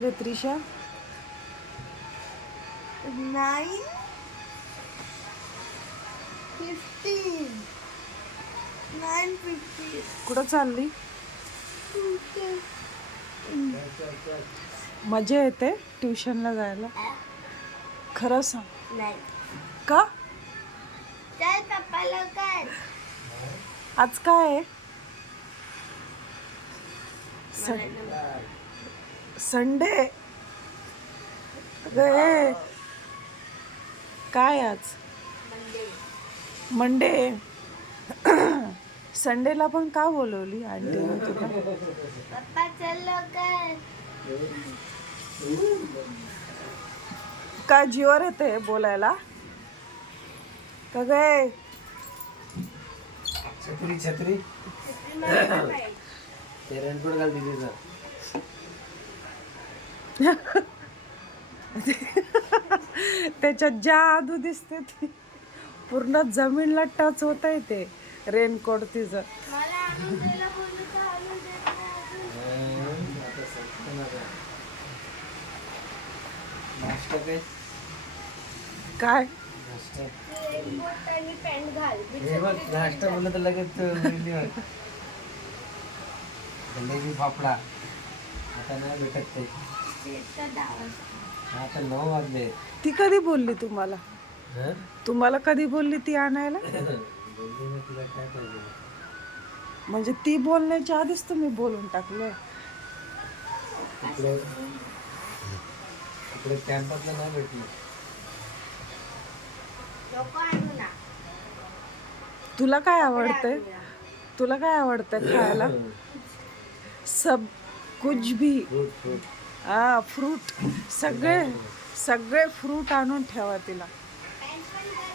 त्रिशा 9:15 9:50 कुठं चालली? मजा येते ट्युशनला जायला? खरं सांग. नाही. का? चल पप्पा लवकर. आज काय आहे? संडे. अगं, काय आज? मंडे. संडेला पण का बोलवली आंटीने तुला? पप्पा चल लवकर. काय जीवर येते बोलायला? का गे? छत्री छत्री ते रेनकोट घाल तिचा. त्याच्यात जादू दिसते ती पूर्ण जमीनला टच होत आहे ते रेनकोट तिचं. मला आणून द्यायला बोलू तर आणून देत नाही. आता संपतं आता. नाश्ता काय? काय नाश्ता रेनकोट आणि पॅन्ट घाल. हे बघ, नाश्ता बोललं तर लगेच मिळली बघ. जलेबी फाफडा आता नाही भेटत ते. ते तर 10 वाजता. आता 9 वाजले. ती कधी बोलली तुम्हाला? हं? तुम्हाला कधी बोलली ती आणायला? बोलली ना, तुला काय पाहिजे? म्हणजे ती बोलण्याच्या आधीच तुम्ही बोलून टाकले. इकडे इकडे कॅम्पसला नाही भेटलं. नको आणू ना. तुला काय आवडतंय? तुला काय आवडतं खायला? सब कुछ भी. Fruit fruit fruit. सगळे सगळे फ्रूट आणून ठेवा तिला. पॅन्ट पण घाल.